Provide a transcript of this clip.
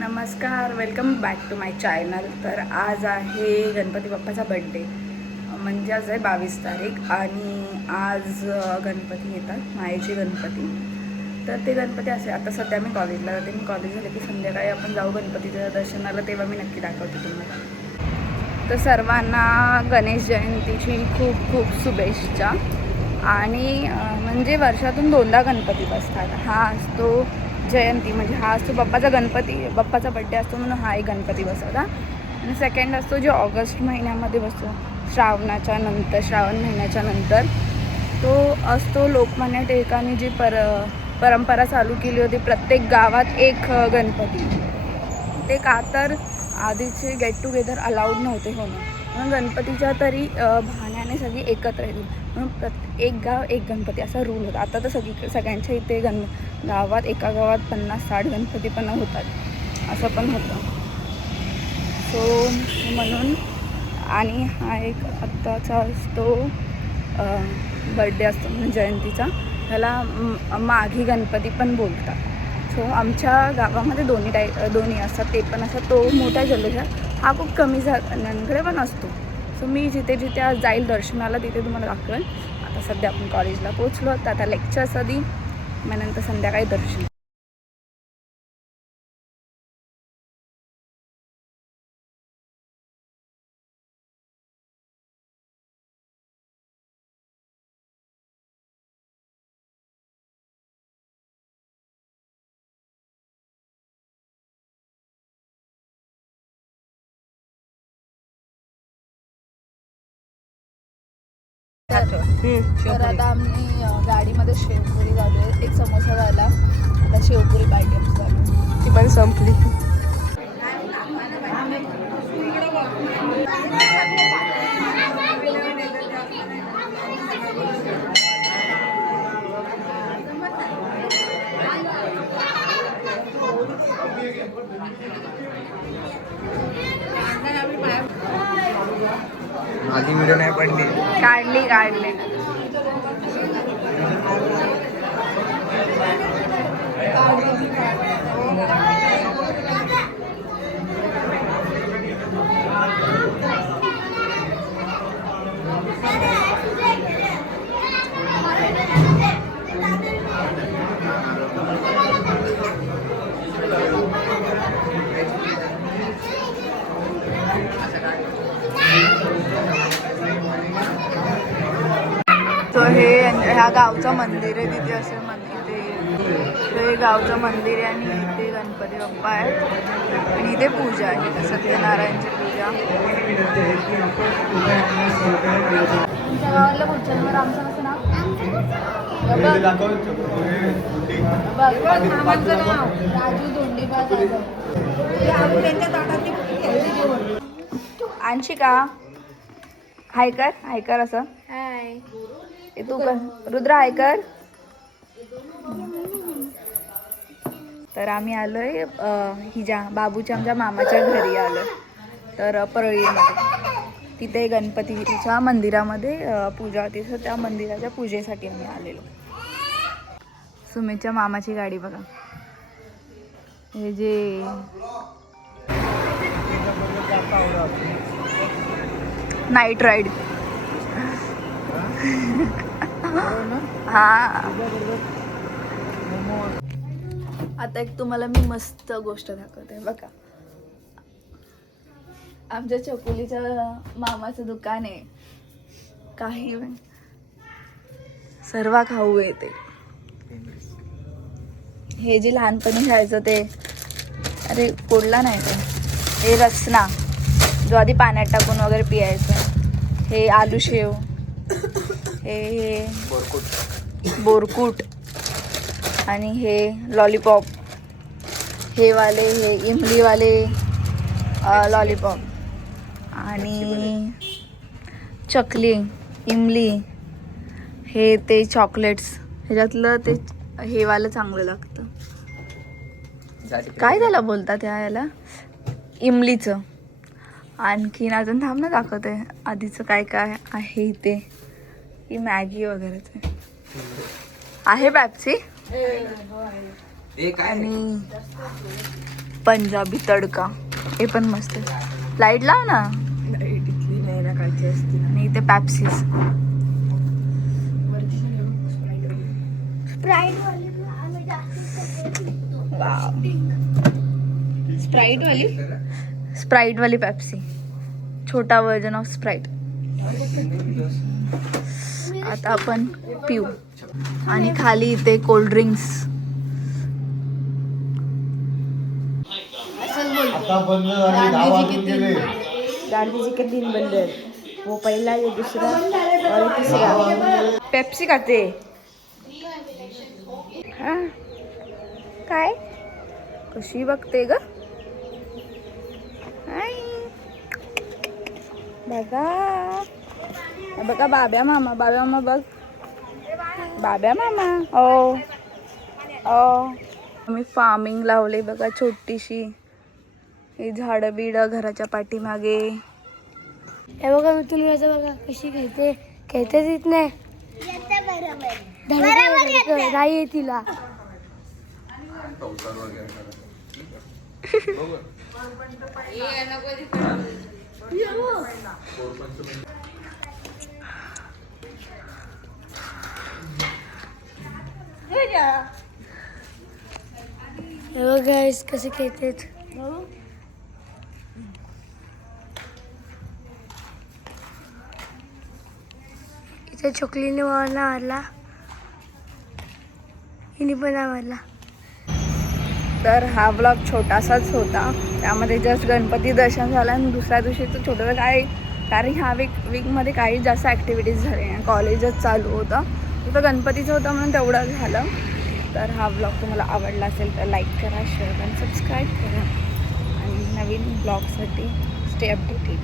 नमस्कार, welcome back to my channel. तर आज आहे गणपती बाप्पाचा बड्डे, म्हणजे आज आहे 22 तारीख आणि आज गणपती येतात, मायेचे गणपती. तर ते गणपती असे आता सध्या मी कॉलेजला जाते. मी कॉलेज झाले की संध्याकाळी आपण जाऊ गणपतीच्या दर्शनाला, तेव्हा मी नक्की दाखवते तुम्हाला. तर सर्वांना गणेश जयंतीची खूप खूप शुभेच्छा. आणि म्हणजे वर्षातून 2दा गणपती बसतात. हा असतो जयंती, म्हणजे हा असतो बाप्पाचा गणपती, बाप्पाचा बड्डे असतो म्हणून हा एक गणपती बसवता. आणि सेकंड असतो जो ऑगस्ट महिन्यामध्ये बसतो, श्रावण महिन्याच्या नंतर. तो असतो लोकमान्य टिळकांनी जी परंपरा चालू केली होती, प्रत्येक गावात एक गणपती. ते का तर आधीचे गेट टुगेदर अलाउड नव्हते होणं, म्हणून गणपतीच्या तरी बहाण्याने सगळी एकत्र येतील म्हणून एक गाव एक गणपती असा रूल होता. आता तर सगळ्यांच्या इथे गावात एका गावात 50-60 गणपती पण होतात, असं पण होतं. सो म्हणून आणि हा एक आत्ताचा असतो बड्डे असतो म्हणजे जयंतीचा, त्याला माघी गणपती पण बोलतात. सो आमच्या गावामध्ये दोन्ही असतात. ते पण असं तो मोठ्या जल्लोषात, हा खूप कमी जणांकडे पण असतो. सो मी जिथे आज जाईल दर्शनाला तिथे तुम्हाला दाखवेल. आता सध्या आपण कॉलेजला पोचलो, तर आता लेक्चर्स आधी, मग नंतर संध्याकाळी दर्शन. तर आता आम्ही गाडीमध्ये शेवपुरी झालो आहे. एक समोसा झाला, आता शेवपुरी पाहिजे चालू, ती पण संपली. माझी व्हिडिओ नाही पडली. काढली. तो ह्या गावचं मंदिर आहे, तिथे असे हे गावचं मंदिर आहे आणि इथे गणपती बाप्पा आहे आणि इथे पूजा आहे, सत्यनारायणची पूजा. तुमच्या गावातल्या पुढच्यांवर आमचं कसं नाव? राजू धोंडीबा जाधव. त्यांच्या ताटातली अंशिका हाय कर असं. हाय. तू कर रुद्र, हाय कर. तर आम्ही आलोय हिच्या बाबूच्या आमच्या मामाच्या घरी आलोय, तर परळीमध्ये. तिथे गणपतीच्या मंदिरामध्ये पूजा होती, तर त्या मंदिराच्या पूजेसाठी आम्ही आलेलो. सुमितच्या मामाची गाडी बघा, हे जे नाईट राईड. हा, आता एक तुम्हाला मी मस्त गोष्ट दाखवते बघा. आमच्या चकुलीच्या मामाचं दुकान आहे, काही सर्व खाऊ येते. हे जे लहानपणी खायचं ते, अरे कोडला नाही ते, हे रसना जो आधी पाण्यात टाकून वगैरे पियायचं, हे आलू शेव, हे बोरकूट आणि हे लॉलीपॉप, हे इमलीवाले लॉलीपॉप आणि चकली, इमली, हे ते चॉकलेट्स. ह्याच्यातलं ते हेवालं चांगलं लागतं. काय त्याला बोलतात याला, इमलीचं. आणखीन अजून थांब ना दाखवते आधीचं काय काय आहे इथे. ही मॅगी वगैरेच आहे, पॅप्सी. आणि पंजाबी तडका, हे पण मस्त आहे. लाईट लाव ना. इथली नाही ना कालची असते. आणि इथे पॅप्सीज. स्प्राईट वाली पेप्सी, छोटा वर्जन ऑफ स्प्राईट. आता आपण पिऊ. आणि खाली इथे कोल्ड ड्रिंक्स. गांधी जी के 3 बंदर, वो पहला, ये दूसरा और ये तीसरा. पेप्सी खाते. हा काय कशी बघते ग. बघा बघा बाब्या मामा, बाब्या मामा बघ, बाब्या मामा. ओ आम्ही फार्मिंग लावले बघा छोटीशी. ही झाडं बिडं घराच्या पाठीमागे. हे बघा मिथून माझं बघा कशी खेळतेच येत नाही. राई आहे तिला. हे बघा कसे खेळतेत. इथे छोकलीने मला मारला, हिने पण मारला. तर हा ब्लॉग छोटासाच होता. त्यामध्ये जस्ट गणपती दर्शन झालं आणि दुसऱ्या दिवशीचं छोटं काय, कारण ह्या वीकमध्ये काही जास्त ॲक्टिव्हिटीज झाले नाही. कॉलेजच चालू होतं, फक्त गणपतीचं होतं म्हणून तेवढं झालं. तर हा ब्लॉग तुम्हाला आवडला असेल तर लाईक करा, शेअर करा, सबस्क्राईब करा. आणि नवीन ब्लॉगसाठी स्टे अपडेटेड.